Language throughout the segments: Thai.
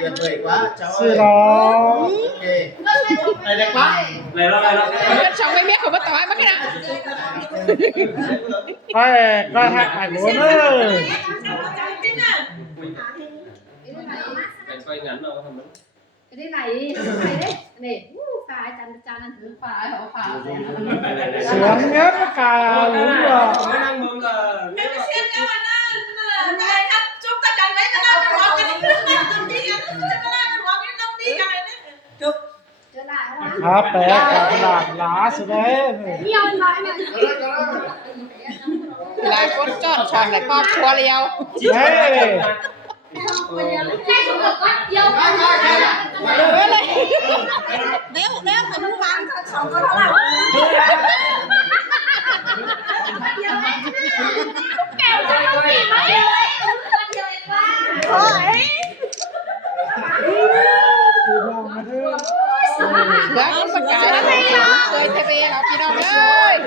tuyệt vời quá cháu ơi. Xin lỗi. Ok. Này đẹp quá. Rất xong mấy biết không bắt tỏi mất cái nào. Coi hai phải muốn ơi. Quay ngắn rồi không? Cái này đấy này phải chăn ăn thử phải họ phải Sướng nhất cả đúng rồi. Mới đang mừng là Cái xem cho mà nó chúng ta cần lấy cái nào nó cái đi cái này chụp trở lại đó. Hả bé cả là lá xuống đấy. Nhiều nói mà. lại con tròn tròn lại con chua liao. Đấy. Cái số được quá nhiều. Nếu phải mua bán xong có nó làm. Kèo cho nó gì mấy ơi. Ôi. Gắng tất cả chơi TV nó chị đâu ơi.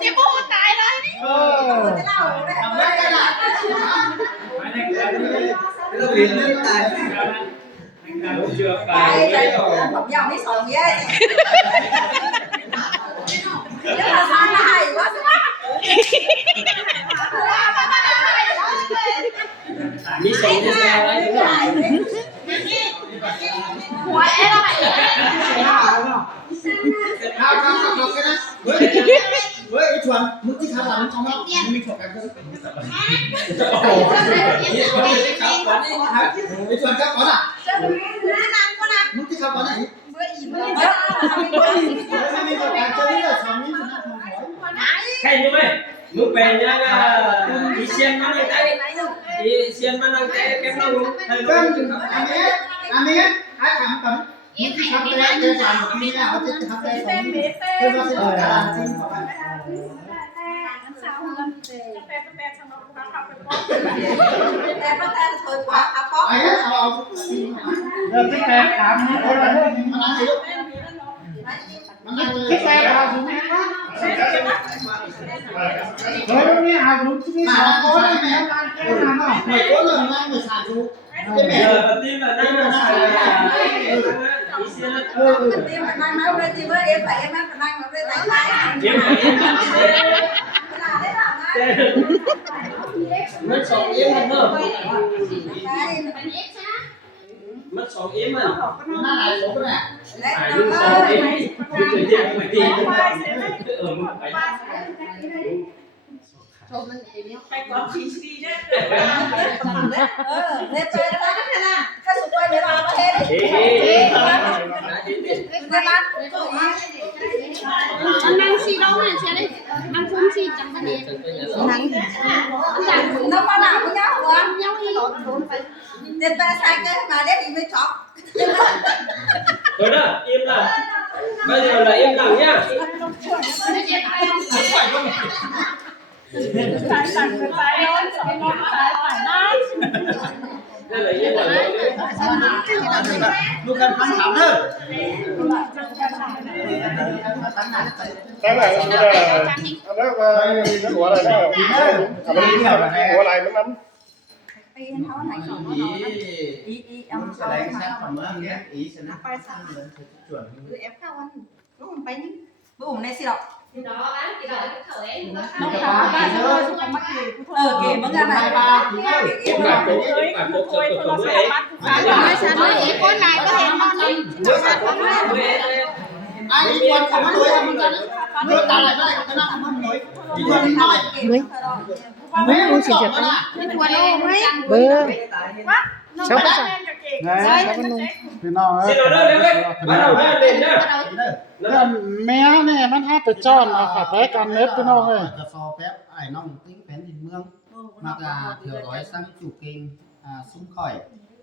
Chị bố tại rồi đi. Học dòng đi sòng ghê. Chứ là sao nó hay quá đi sống đi xe đấy đúng rồi. Quậy đó mày. Không cái đó. Với cái chuẩn mức tích khá lắm trong đó. Mình thuộc cái cái chuẩn các con à? Mức tích khá con này. Khay như vậy lúc về nha đi xiên nó này tay đi xiên nó năng tay kém nó luôn thầy anh biết ai thằng tấm những cái thằng tay cái thằng một khi nào cái thằng tay sống cái nó sẽ cả là tin của bạn ai hết họ Thích bé cảm thấy là thích bé là dùng hết quá. Đấy như à dùng cái sao có đấy mẹ ăn cái nào nó. người có lần nay người xài chú cái mẹ giờ tin là năng là xài đi xiên mất 6 yếm mình nữa mất 6 yếm mình nó lại số này phải luôn 6 yếm chuyện gì phải tìm ở một cái Phải có chỉ gì đấy. Anh đang xì đâu này xe đấy. Anh cũng xì chẳng có gì. nó có nào với nhau không? Nhau đi. Đến ba sai cái mà đấy thì mới chọc. rồi đó im lặng bây giờ là im lặng nhá đây là im lặng luôn cần phán thảo nữa cái này nó của này của này nó nắm ông sẽ đánh sát phẩm ơn nhé ý sẽ nắp chuẩn Em cao anh. Đúng không? Bánh. Bữa hôm nay xí đọc. Đó bán thì đợi cái khẩu ấy nó nó không có ba kì nữa Kì mất ra này. ba kì em phải cố không ấy nói sao nói vậy con này có thể ngon đi. ai đi quan không nói không ra nữa ta lại cái nào không nói đi quan nói Mấy con xì chật đó. Quần ô mấy. Bơ. Sáu cái sao? Đấy. Thì nào xin lỗi đấy bắt đầu ra lên nhá mẹ này nó hát từ tròn mà phải bé càng nếp cái nó ơi. so phép ai nong tính phén thịt mương mặc là thừa gói sang chủ kinh súng khỏi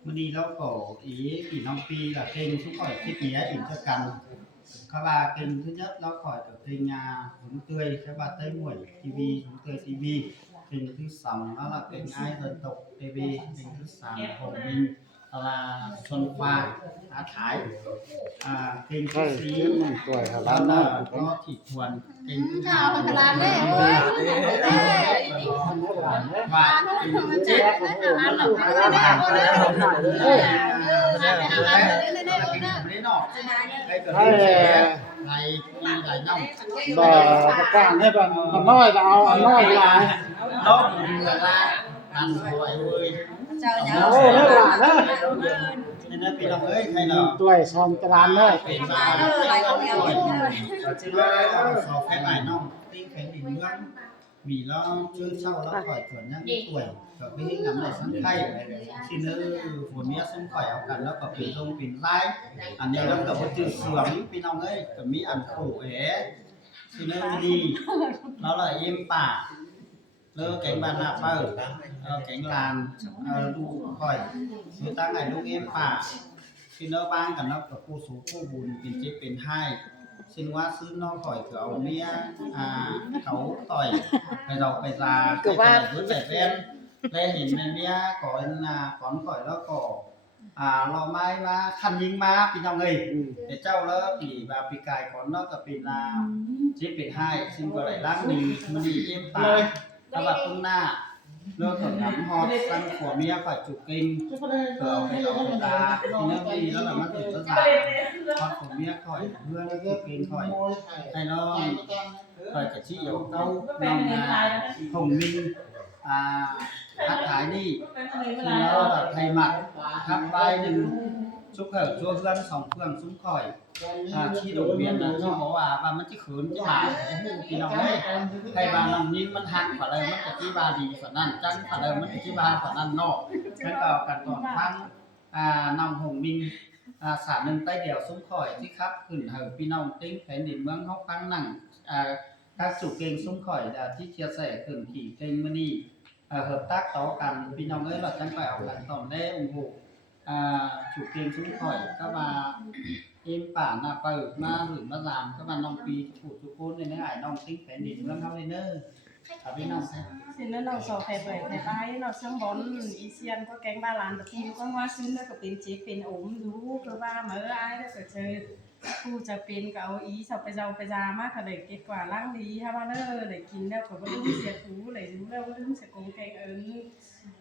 mà đi lâu cổ ý kỷ năm pi là kênh súng khỏi thiết kế ỉn cho cần các bà kênh thứ nhất nó khỏi ở kênh giống tươi các bà tây muội tv giống tươi tv kênh thứ 6 đó là kênh Ai Dân Tộc TV, kênh thứ 3 là Hồng Minh, đó là Xuân Khoa, Á Thái, kênh thứ 4 đó là có Thị Thuần, kênh thứ 5 Chào, làm đấy, ôi. và kênh thứ 7 này lại nông và càng hết rồi nói vào nói lại đó là ăn rồi ơi chờ nó nhau là đó nên nó bị đồng ấy hay là tuổi son cái đàn đấyเป็นมาsau phép bài nông tinh phép đỉnh ngưỡng vì nó chưa sau nó khỏi chuẩn nhá tuổi và cái ngắn này sẵn thay xin nữ phồn mía xung khỏi học cần nó có tiền rông tiền dai anh này nó có một chữ sướng pin ông ấy có mỹ ăn khổ ế xin nữ đi nó là im bả lơ cánh bàn nạp bờ cánh làn đủ khỏi người ta ngày lúc im bả xin nó ban cả nó có cô số cô buồn tiền chế tiền hai xin qua xứ nó khỏi cửa mía khấu tỏi phải dọc phải già cái này với trẻ ven đây hình này mía có là con khỏi nó có lò mai mà khăn nhưng mà pin nhau nghề để trao nó thì và bị cài con nó tập pin là chế tiền hai xin vừa lại láng đi mình đi em tải các bạn tung na lơ còn ngắm hot xanh của mía phải chụp kinh cửa phải dọc phải già thì nó đi nó là mắt tỉnh rất già hot của mía khỏi hương chụp kinh khỏi hay nó phải cả chị ở đâu nằm Hồng Minh hát thái đi thì nó là thay mặt hát vai đừng chúc khởi chua dân sòng phương xuống khỏi chi đổi miền là chi bố và mất chiếc khớn chứ mà thì lòng đấy hay bà lòng nhìn mất hạt phải lời mất cái chi bà gì phải năn trắng phải lời mất cái chi bà phải năn nọ cái vào cả toàn phan nòng Hồng Minh xả nâng tay đèo xuống khỏiที่ครับขึ้นเหินพี่น้องติ้งแผ่นดินเมืองฮอกฟังหนังcác chủ kênh xuống khỏiที่chia sẻขึ้นขี่kênh mini hợp tác đó cầnพี่น้องเอ้ยเราจังไปเอากันต่อได้ủng hộ chủ kênh xuống khỏi các bà em bản là bờ ma gửi ma làm các bà nông pí chủ côn nên hải nông tính phải điện lắm không lên nữa ở bên nông xin nó nông sầu phải bởi phải bay nó sáng bón ý xiên có cánh ba làn được kim có hoa xứng nó có tiền chế tiền ốm rú cơ ba mở ai đó phải chơiกูจะเป็นก็เอาอีสับไปเจ้าไปจามาค่ะเลยเก็บกว่าล้างดีฮะว่าเนอเลยกินแล้วก็บ่ลืมเสียถูเลยรู้แล้วบ่ลืมเสียกงแกงเอิญ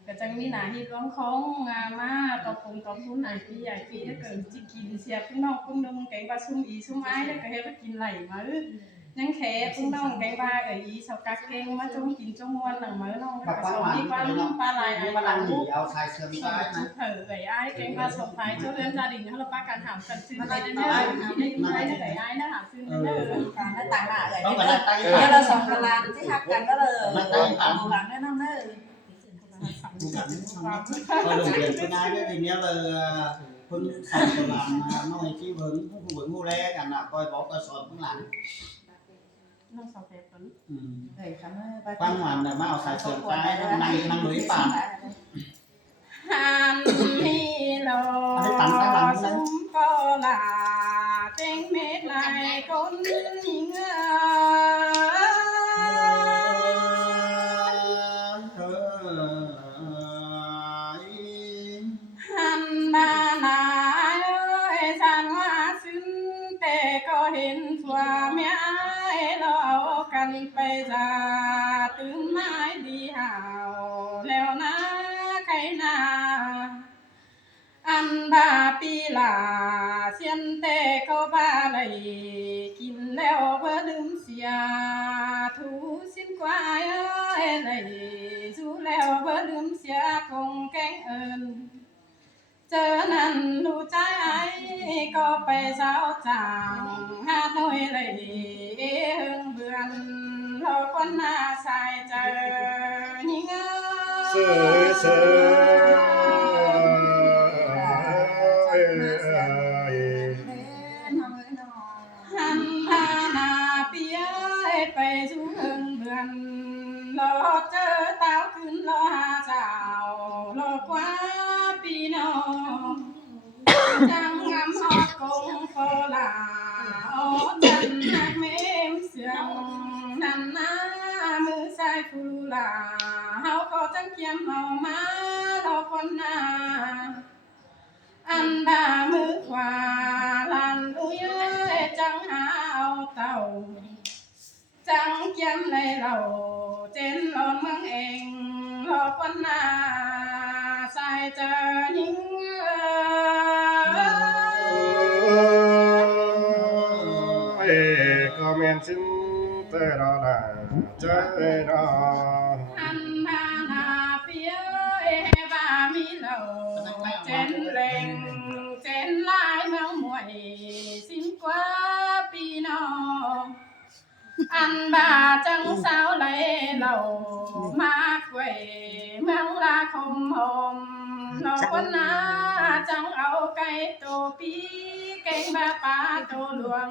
ก็จังมีหน้าที่ร้องของงานมาตอบคงตอบทุนไอ้พี่ใหญ่พี่ถ้าเกิดจิกินเสียพี่น้องพุ่งนึงแกงปลาซุ่มอีซุ่มไอ้แล้วก็เฮ็ดกินไหลมายังแค่พุ่งน้องแกงปลากับอีสับกักแกงมาจงกินจงม่วนหนังมื้อน้องก็สอนดีกว่าปลาไหลไอ้ มาลังหนีเอาชายเสื่อมซ้ายนะ thử vậy ai cái ba sống thái cho nên gia đình nó là ba cần hàm cần xin cái đấy nữa ai để ai nó hàm xin nữa nó tặng lại rồi ต้องกันตั้ง เดี๋ยวเราส่งกระลานที่หักกันก็เลยเอาหลังได้น้องเด้อ ก็ดูเด่นเป็นนายได้ทีนี้เลยคนสอนตัวlàmน้อยที่เบิ่งผู้เบิ่งผู้แลกันน่ะคอยบอกคอยสอนข้างหลัง nó sao phép tuấn ปั้นหวานน่ะมาเอาสายเสื่อมซ้ายนั่งหลุยป่าน hàn hi lo sum co là tiếng mệt lại con nhìn hàn ba nai ơi san hoa xinh tê có hình xóa mẹ ai lo cần phải ra từ mai đi hào leo na cái na ăn ba pi là xiên tê có ba lầy kín leo bơ đếm xìa thú xin qua ơi lầy du leo bơ đếm xìa cùng cánh ơn chờ năn lu trái ấy có phải sao chẳng hát nôi lầy hương vườn lo con na sai chờ nhìn hàn na pía phải du hương vườn lo chớ taoขึ้นlo hà chào lo quá pi nó chẳng ngắm hót cũng phô là ô chân hát mềm sương nằm na mưa sai phu là เจอหิงก็แม่นสิ้นแต่รอละใจรอ หันมาหน้าเปียว่ามีเหล่าเจนแรงเจนลายเมืองมวยสิ้นกว่าปีน้องอันบาจังสาวไหลเหล่ามากเวยเมืองลาคมหอมนอกวันนาจังเอาไก่โตปีเก่งบาปาโตหลวง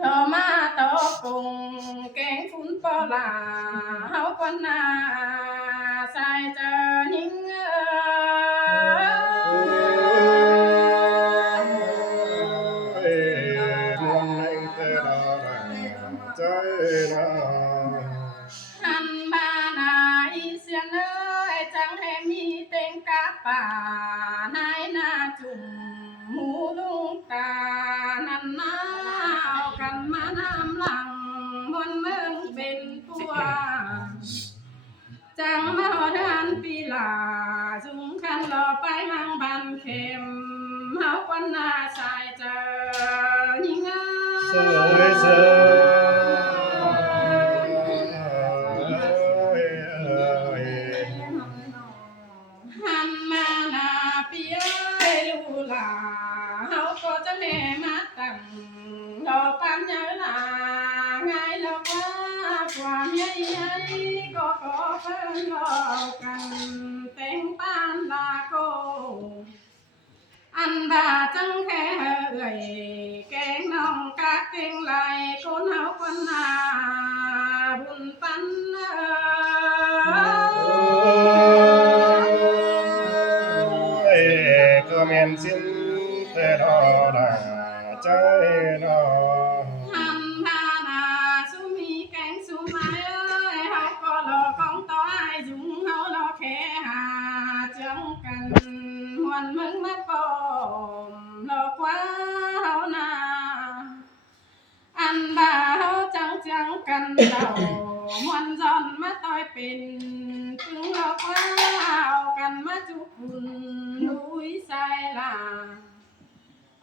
เรามาตอกกุ้งแกงฟุ้นปลาเฮาวันนาใส่เจอหิงมวงในแต่รอละใจรอ หันมาหน้าอีเสียนเอ้ยจังให้มีเต็งกะป่านายนาจุ่มหมูลุงตานันนาเอากันมาน้ำหลังมนเมืองเป็นปัวจังมาทานปีลาจุงคันรอไปมังบันเข็มเฮาควันหน้าชายเจอยิง เสยเสย หันมาหน้าเปียลูลาเฮาก็จะแห่มาตั้งรอปันเยอะลาไงเราว่าความใหญ่ๆก็ขอเพิ่งรอกันเต็งปานลาโกอันบาจังแค่เอ่ยแกงน้องกะเก่งไหลคนเฮาคนหน้าบุญปันก็แม่นสิ้นแต่รอละใจรอ หันหาหน้าสุมีแกงสุไม้เอ้ยเฮาก็รอของต่อไอ้จุงเฮารอแค่หาจังกันหวนมึงมาปอมรอกว่าเฮาหน้าอันบ่าเฮาจังกันเดามวนจอนมาต่อยเป็นถึงรอกว่าเอากันมาจุกุนลุยใส่ลา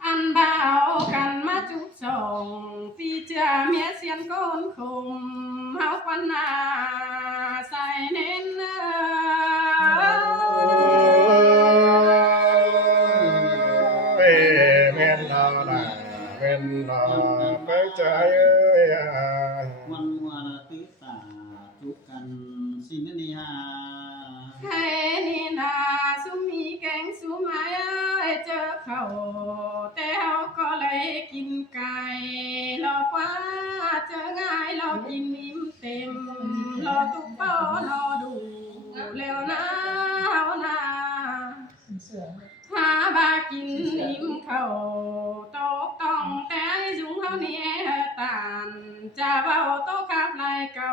อันบ่าวกันมาจุกส่งปีเจือเมียเสียนโกนคมเฮาควันหน้าใส่เน้นแม่นรอละแม่นรอไปใจเอ้ย วันวัวตื้อตาจุกันสินนีฮา ให้นี่นาสุมีแกงสุมาเอ้ยเจอเขาแต่เฮาก็เลยกินไก่รอกว่าเจอง่ายเรากินนิ่มเต็มรอตุกเป้ารอดูเร็วนะเฮานาหาบากินนิ่มเขาตกต้องแต่จุงเฮาเนี่ยตานจะเบาโตขับไล่เก่า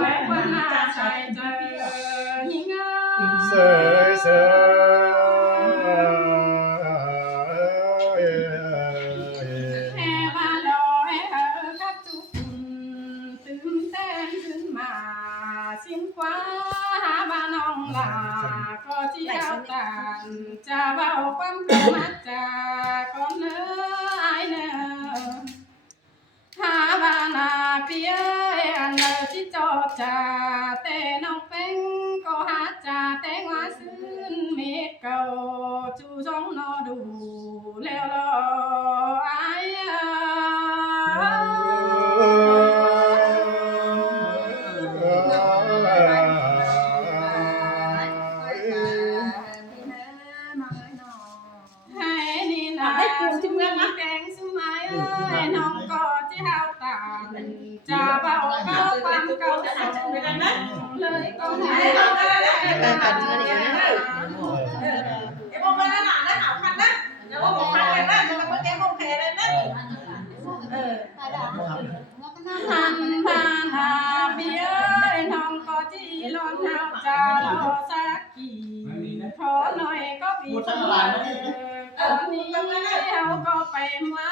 ไว้วันหน้าใส่เจอยิงเอ้ย เสยเสย แห่บาลอยกับจุกตื่นเต้นขึ้นมาสิ้นกว่าหาบาน้องลาก็ที่เอาตานจะเบาความกระมัดจากก่อนเนื้อไอเนื้อหาบานาเปียอันเลอที่จอจ่าแต่น้องเป็งก็หาจ่าแต่งว่าซื้นเม็ดเก่าจูจงนอดูแล้วรอไอให้นี่นาจุงมีแกงสุไม้เอ้ยน้องก็ที่เฮาตานจะเบาเข้าความเก่าเลยก็ไม่เอากันเงินอย่างนี้ เดี๋ยวบอกว่าหนาหนาหนาวคันนะเดี๋ยวบอกคันกันนะจะมาแก้มแพ้เลยนะหันพาหาเบี้ยน้องก็จีร้อนเฮาจะรอสักกี่ขอหน่อยก็ปีตอนนี้เฮาก็ไปมา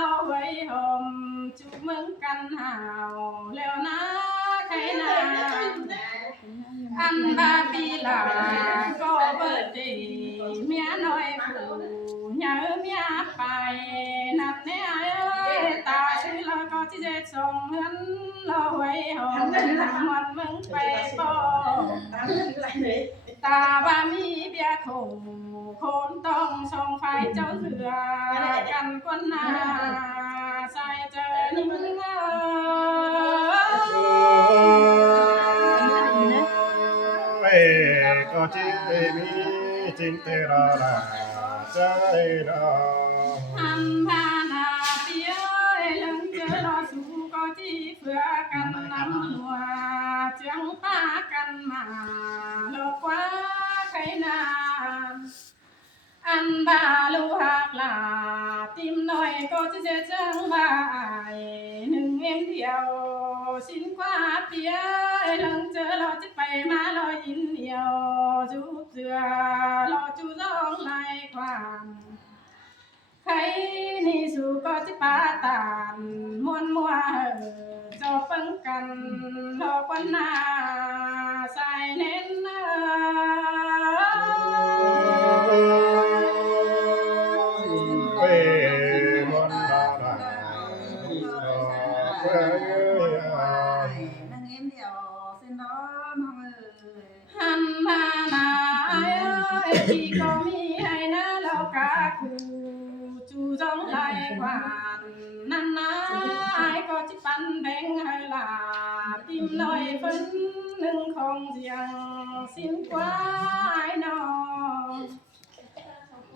รอไว้หอมจุกมึงกันหาวแล้วนะใครนะ อันบาปีลาก็เบิดดีเมียน้อยผู้เหยาเมียไปนั่นแน่เอ้ยตาชื่อแล้วก็ที่จะส่งเงินเราไว้หอมมันมึงไปบ่ตาบ่มีเบียร์โขคนต้องส่งไฟเจ้าเสือกันกวนหน้าใส่เจอนิ่งก็จิตมีจินเตระนาใจนา อันพานาเปียเลิงเจอรอสู่ก็ที่เพื่อกันนำหัวเจียงป้ากันมาโลกว่าใครนาอันบาลูหักลาติมหน่อยก็จะเจอจังบายหนึ่งเอ็มเดียวสินกว่าเปียเลิงเจอรอจะไปมาลอยยินเดียวจูบเสือรอจูร้องไล่ความใครนี่สู่ก็จะปาตานมวนมัวจอบปังกันรอวันหน้าใส่เน้นหันมาหน้าที่ก็มีให้นะเรากาคูจูจงไล่กวานนั่นนะก็จะปันแบ่งให้ลาติมลอยฝนหนึ่งของเสียงสิ้นกว่าไอ้น้อง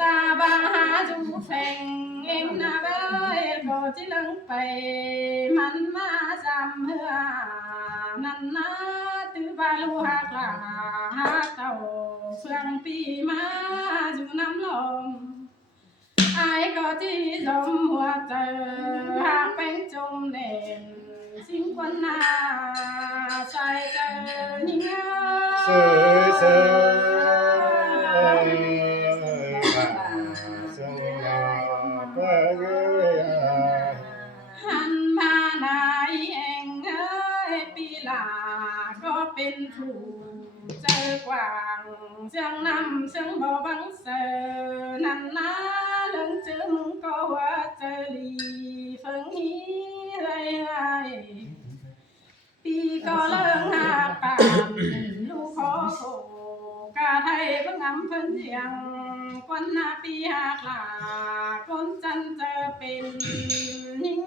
ตาบาหาจูแฝงเอ็มนาเบยก็จะลังไปมันมาจำเหือนั่นนะตือบาลูหักลาหาเต่าเฟืองปีมาอยู่น้ำลมไอ้ก็ที่ลมหัวเจอหากเป็นจมเน่นสิ่งคนหน้าใส่เจอยิ่งเงาหันมาหน้าเองเอ้ยปีลาก็เป็นผู้เจอกว่างเสียงนำเสียงบ่บังเสอนั่นนะเรื่องเจอมึงก็ว่าเจอลีเฟิงนี้เลยปีก็เลิกหาป่านลูกขอโคกาไทยเพิ่งอำเพิ่นเสียงคนหน้าปีหากลาคนจันเจอเป็นยิ่ง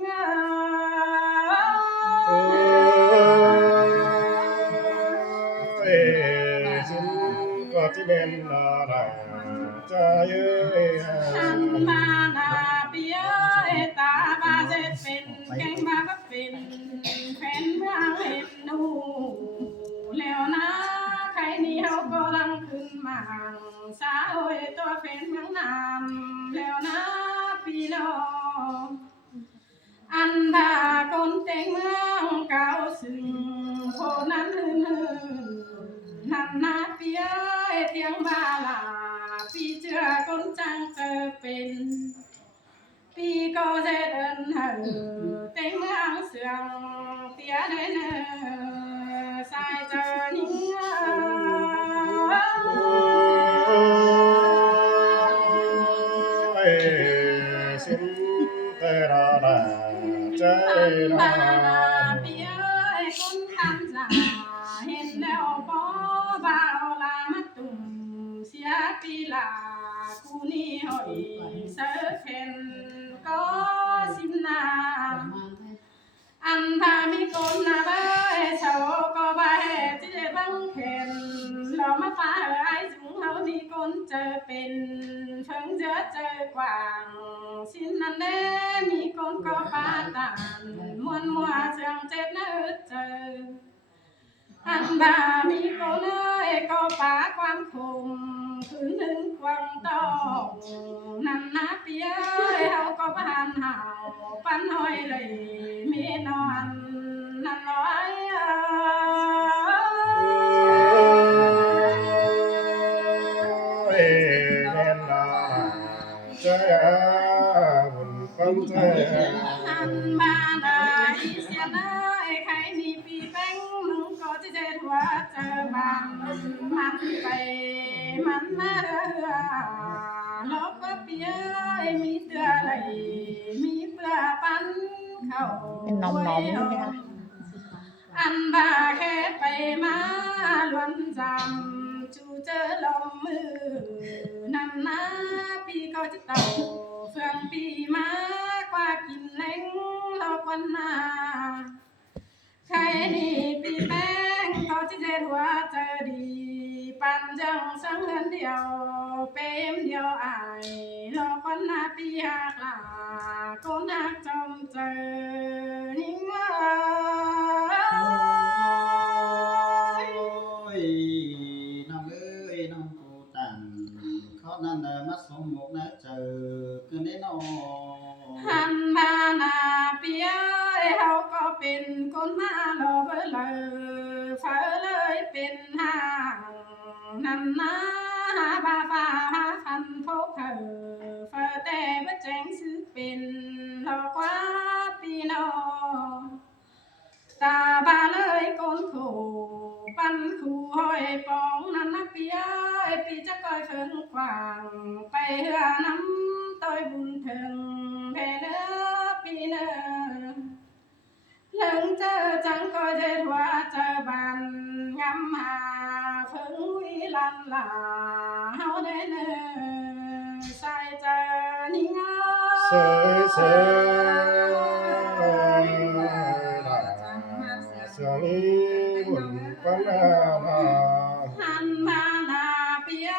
ก็ที่เป็นนาราใจหันมาหน้าเปียตาบาเจ็ดเป็นแกงบาก็เป็นแฟนเมืองเห็นดูแล้วนะใครนี่เขาก็ลังขึ้นมาสาวตัวแฟนเมืองนำแล้วนะพี่น้องอันดาคนเต็งเมืองเก่าซึ่งโคนั้นนั่นนาเปียเตียงบาลาปีเจือคนจังเจอเป็นปีก็จะเดินเห่อเต็งเมืองเสืองเตียเดินสายเจอนิ่งสินเตระนาใจนา เปียคนทันจ่าเห็นแล้วบ่บ่าวลามาตุ่มเสียปีลากูนี่หอยเสือเข็นก็สิมนาอันพามีคนนาบ้าเฉาก็บ้าที่จะบังเข็นเรามาฟ้าไอ้สูงเขามีคนเจอเป็นเพิ่งเจอกว่างสินนั่นแน่มีคนก็ฟ้าตานมวนมัวเสียงเจ็บนะเจออันบามีคนก็ฟ้าความคมคืนหนึ่งควังต้องนั่นนะเปียเขาก็บ้านเฮาปันห้อยเลยมีนอนนั่นน้อยบุญความใจ หันมาได้เสียได้ใครมีปีแป้งมึงก็จะเจ็ดหั ว่าเจอบ้านมันไปมันมาลอกว่าเปียมีเตือไหลมีเปลือปันเข้า เป็นน้องๆใช่ไหมคะ อันบาแค่ไปมาล้วนจำจูเจอลมมือนำหน้าปีก็จะเต่าเฟืองปีมากว่ากินเล้งรอวันนาใครนี่ปีแป้งเขาจะเจ็ดหัวเจอดีปันจังสังเงินเดียวเปมเดียวอายรอวันนาปีหักลาก็นักจมเจอนิ่งว่า น้องเอ้ยน้องกูตันเขานั่นมาสมมุกนะเจอคือได้นอ หันมาหน้าเปียเขาก็เป็นคนมาหลอเบลอเฟอเลยเป็นห่างนั่นนะบาฟ้าฟันพกเธอเฟอแต่บ่แจ้งซื้อเป็นหลอกว่าปีนอตาบาเลยก้นขู่ปันขู่ห้อยปองนั่นนะเปียปีจะก้อยเฟิงกว่างไปเหือน้ำต้อยบุญถึงแผ่เนื้อปีเนื้อเลิงเจอจังก็เจ็ดว่าเจอบันงำหาเฟิงวิลันลาเฮาได้เนื้อใส่เจอนิ่ง เสยเสยเสียงบุญปัญหา หันมาหน้าเปีย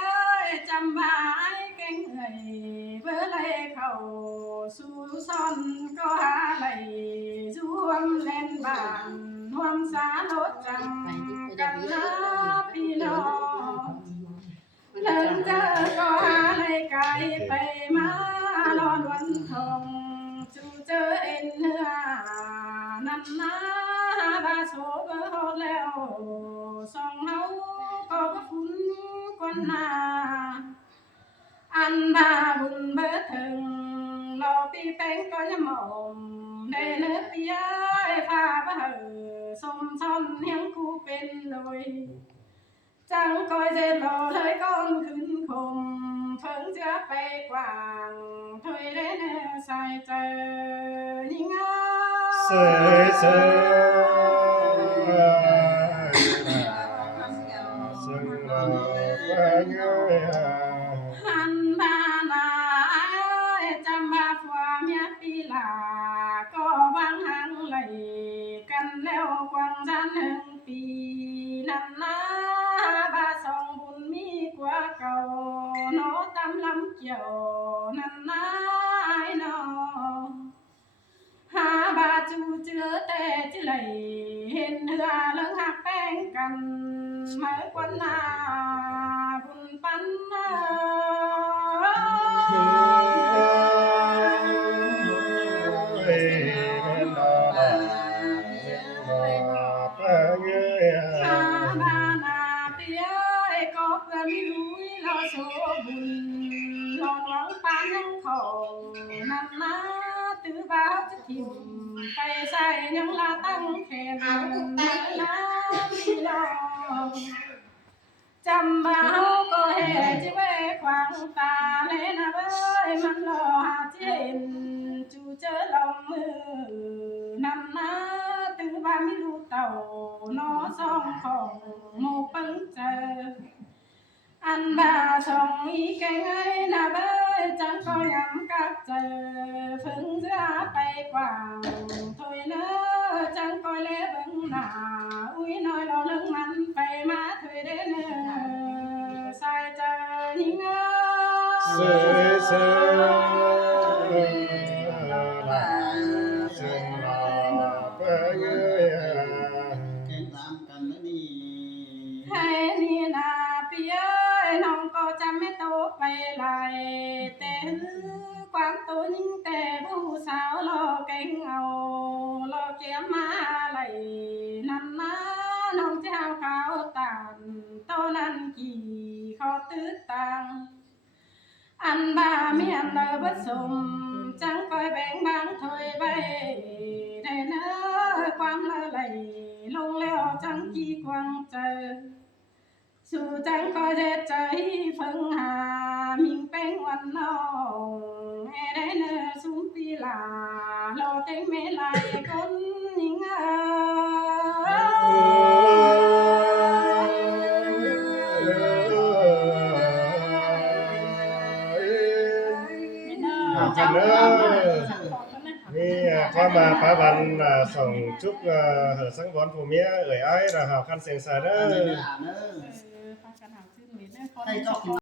จำบายเก่งเอ่ยเพื่อเลยเข้าสู่ซ่อนก็หาไหลช่วมเล่นบ้านห่วมสาลดจำกันนะพี่น้องเลิงเจอก็หาเลยไกลไปมานอนวันทองจูเจอเอ็นเนื้อนั่นนะบาโซเบอร์แล้วส่องเฮาก็คุ้นกวนหน้าอันบาบุญเบอร์ถึงรอปีแป้งก็ยังมองได้เนื้อเปียพาบ่เหอสมซ้อนเฮียงกูเป็นเลยจังคอยเจรอเลยก้อนขึ้นคมเพิ่งจะไปกว่างถอยได้เนื้อใส่เจอยิ่ง เสยเสย หันมาหน้าจำมาฝัวเมียปีลาก็วางหังไหลกันแล้วกวางจันหนึ่งปีนั่นนะบาสองบุญมีกว่าเก่าโนตำลำเกี่ยวนั่นนะไอ้น้องหาบาจูเจือแต่จิไหลเห็นเหือเลิงหักแป้งกันเมื่อกวนหน้าบุญปันนา อาบานาเปียก็เพื่อนไม่รู้เราโชบุญหลอนหวังปานยังของนั่นนะตื้อบ้าจะถิ่มไปใส่ยังลาตั้งแขนนั่นนะพี่น้องจำบ่าวก็เห็นจิเวขวางตาเลยนะเบ้ยมันรอหาเจนจูเจอลมมือนั่นนะตื้อบ้าไม่รู้เต่าน้อสองของโมปังเจออันบาสองอีแกงไงนะเบ้ยจังก็ยำกับเจอฝึงจะไปกว่างถอยเนอจังก็เล่เบิ่งหน้าอุ้ยน้อยเราเลิกมันไปมาถอยได้เนอใส่เจอนิ่ง เสยเสยเปย เก่งตามกันนะนี่ ให้นี่นาพี่เอ้ยน้องก็จะไม่โตไปไหลแต่ความโตยิ่งแต่ผู้สาวรอเก่งเอารอเกี่ยมมาไหลนั่นนะน้องเจ้าขาวตานโตนั้นกี่ขอตื้อตังอันบาเมียนเลยผสม จังคอยแบ่งบางถอยไว้ได้เนอความละไหลลงแล้วจังกี่กวางเจอสู่จังคอยเด็ดใจเฟิงหามิงเป็นวันน้องได้เนอสุมปีลาโลเต็งเมลายคนยิงนี่qua mà phá văn là sòng chúc hở sáng bón phù mía ơi ai là hào khăn sền sài đó อันนี้อ่านเนอะ ฟังกันหาชื่อหน่อยนะ ให้เจ้ากิน